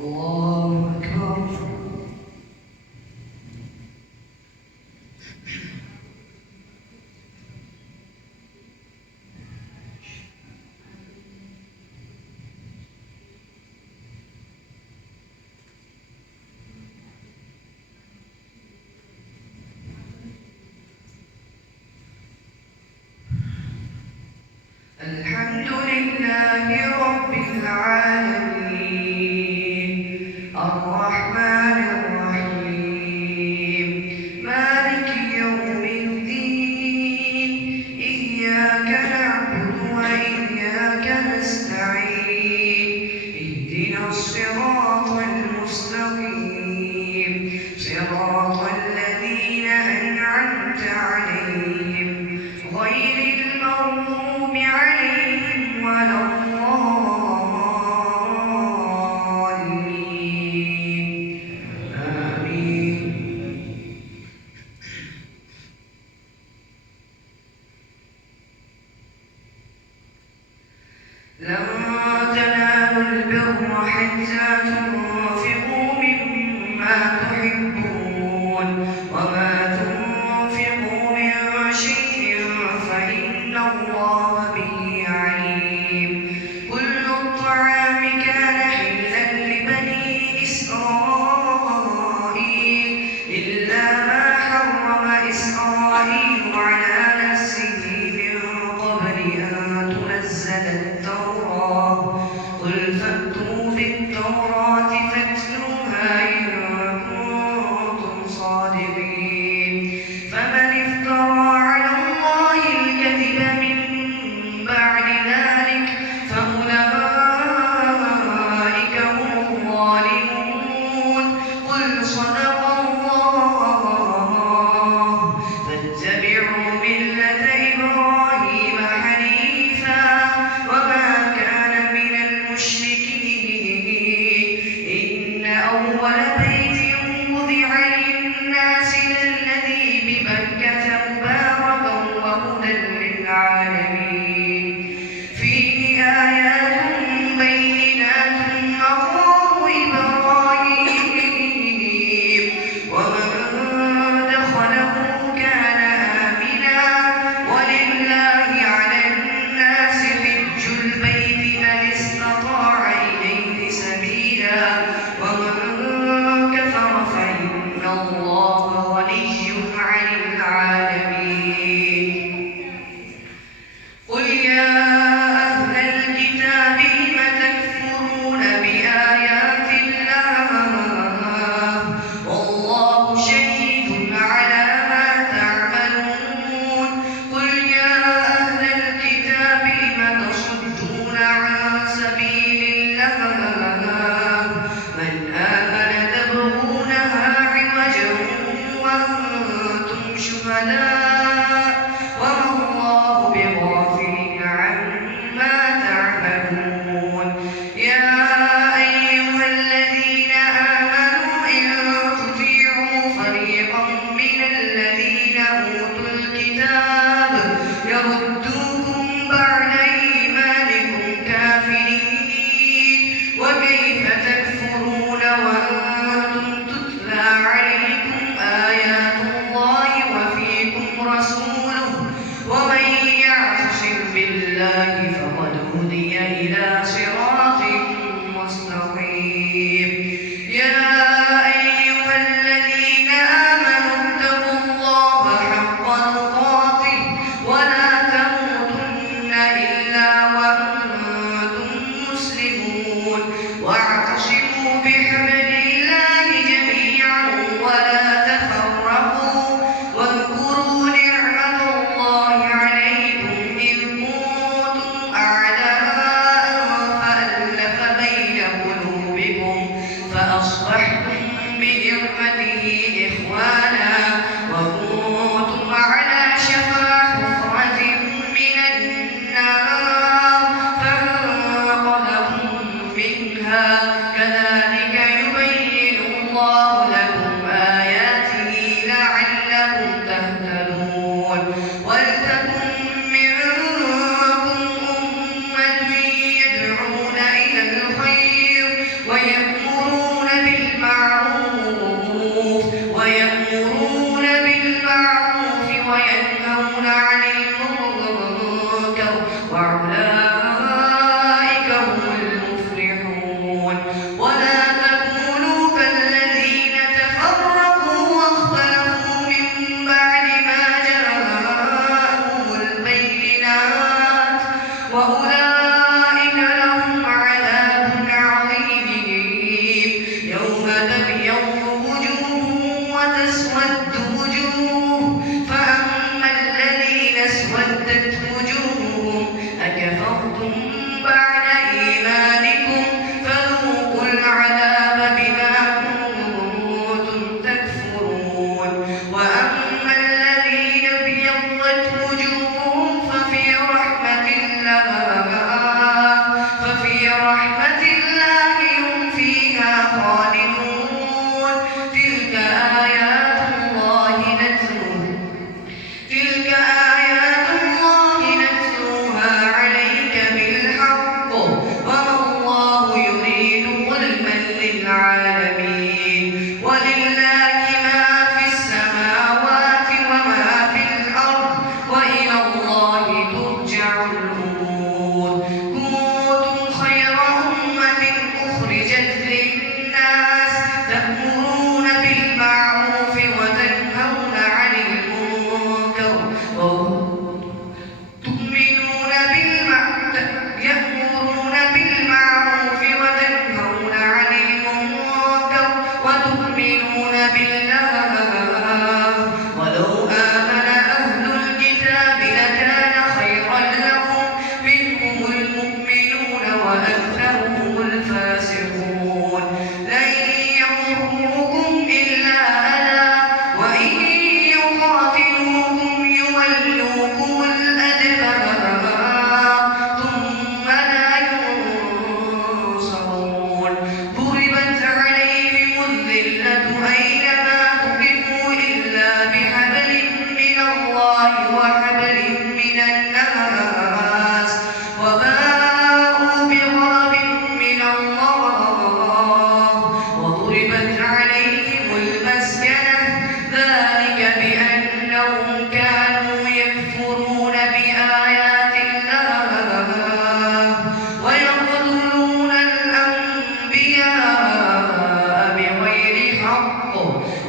الله أكبر. الحمد لله رب العالمين الرحمن الرحيم مالك يوم الدين إياك نعبد وإياك نستعين اهدنا الصراط المستقيم صراط الذين أنعمت عليهم غير المغضوب عليهم ولا الضالين آمين. لن تنالوا البر حتى تنفقوا مما تحبون وما تنفقوا من شيء فإن الله به عليم. كل الطعام كان حلا لبني إسرائيل إلا ما حرم إسرائيل على نفسه من قبل أن تنزل التوراة. قل فأتوا بالتوراة فاتلوها إن كنتم صادقين. فمن افترى على الله الكذب من بعد ذلك فأولئك هم الظالمون. قل صدق الله فاتبعوا ملة إبراهيم حنيفا وما كان من المشركين. إن أول بيت وضع للناس للذي ببكة مباركا وهدى للعالمين. فيه آيات بينات مقام إبراهيم ومن دخله كان آمنا ولله على الناس حج البيت من استطاع إليه سبيلا ومن كفر فإن الله غني عن العالمين. قل يا أهل الكتاب لم تكفرون بآيات الله والله شهيد على ما تعملون. قل يا أهل الكتاب لم تصدون عن سبيل الله من آمن تبغونها عوجا وأنتم شهداء وما الله بغافل عما تعملون. يا أيها الذين آمنوا إن تطيعوا فريقا من الذين أوتوا الكتاب يردوكم بعد إيمانكم كافرين. وكيف تكفرون وأنتم تتلى عليكم آيات الله وفيكم رسوله ومن يعتصم بالله فقد هدي إلى صراط مستقيم. يا أيها الذين آمنوا اتقوا الله حق تقاته ولا تموتن إلا وأنتم مسلمون. واعتصموا بحبل الله جميعا ولا تفرقوا. واذكروا نعمة الله عليكم إذ كنتم أعداء فألف بين قلوبكم فأصبحتم بنعمته إخوانا وكنتم على شفا حفرة من النار فانقذكم منها. كذلك يبين الله لكم آياته لعلكم تهتدون. ولتكن منكم أمة يدعون إلى الخير ويأمرون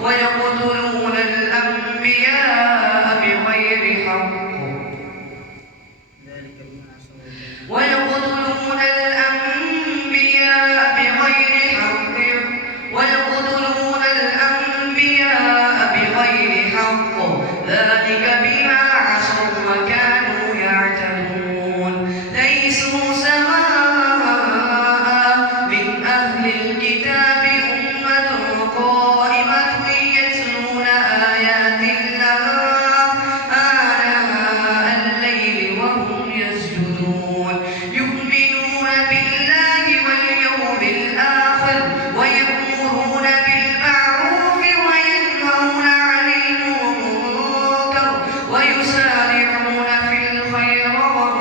ويقتلون الأنبياء بغير حق ذلك بما عصوا وكانوا يعتدون ليسوا سواء من أهل الكتاب أمة قائمة يتلون آيات الله آناء الليل وهم يسجدون يؤمنون بالله واليوم الآخر ويأمرون بالمعروف وينهون عن المنكر ويسارعون في الخيرات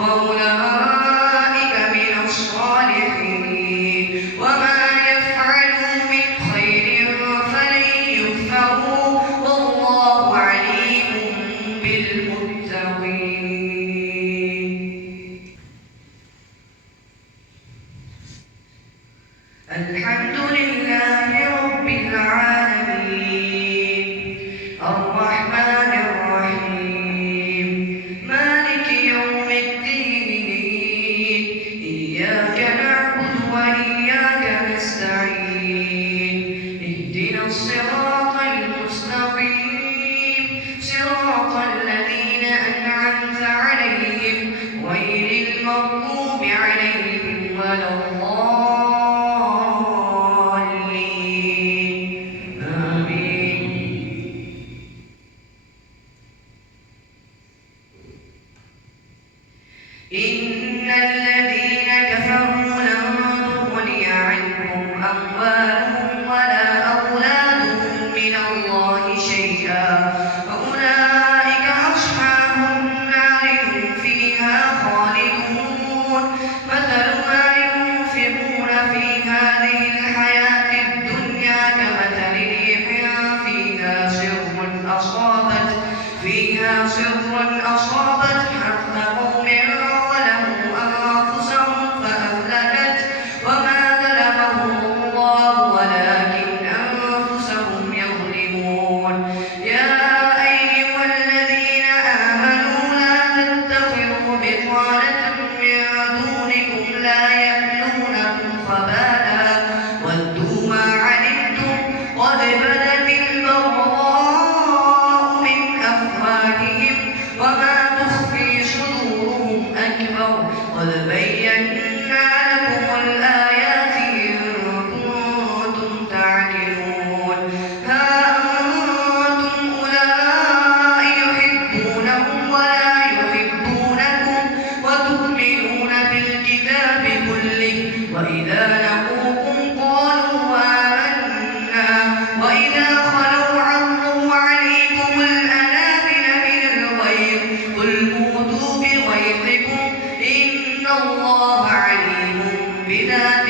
وأولئك من الصالحين وما يفعلوا من خير فلن يكفروا والله عليم بالمتقين. الحمد لله رب العالمين الرحمن الرحيم مالك يوم الدين إياك نعبد وإياك نستعين اهدنا الصراط المستقيم صراط الذين أنعمت عليهم غير المغضوب عليهم ولا الضالين آمين. إن الذين كفروا لن تغني عنهم أموالهم ولا أولادهم من الله شيئا وأولئك أصحاب النار هم فيها خالدون مثل ما ينفقون في هذه الحياة الدنيا كمثل ريح فيها سر أصابت حرث قوم ظلموا أنفسهم فأهلكت وما ظلمهم الله ولكن أنفسهم يظلمون. يا أيها الذين آمنوا لا تتخذوا بطانة من دونكم لا يألونكم خبالا ودوا ما عنتم قد بدت البغضاء من أفواههم وما تخفي صدورهم أكبر قد بينا لكم الآيات إن كنتم تعقلون. ها أنتم أولئك يحبونهم ولا يحبونكم وتؤمنون بالكتاب كله وإذا لقوكم قالوا آمنا وإذا خلوا عضوا عليكم الأنامل من الغيظ قل موتوا بغيظكم إن الله عليم بذات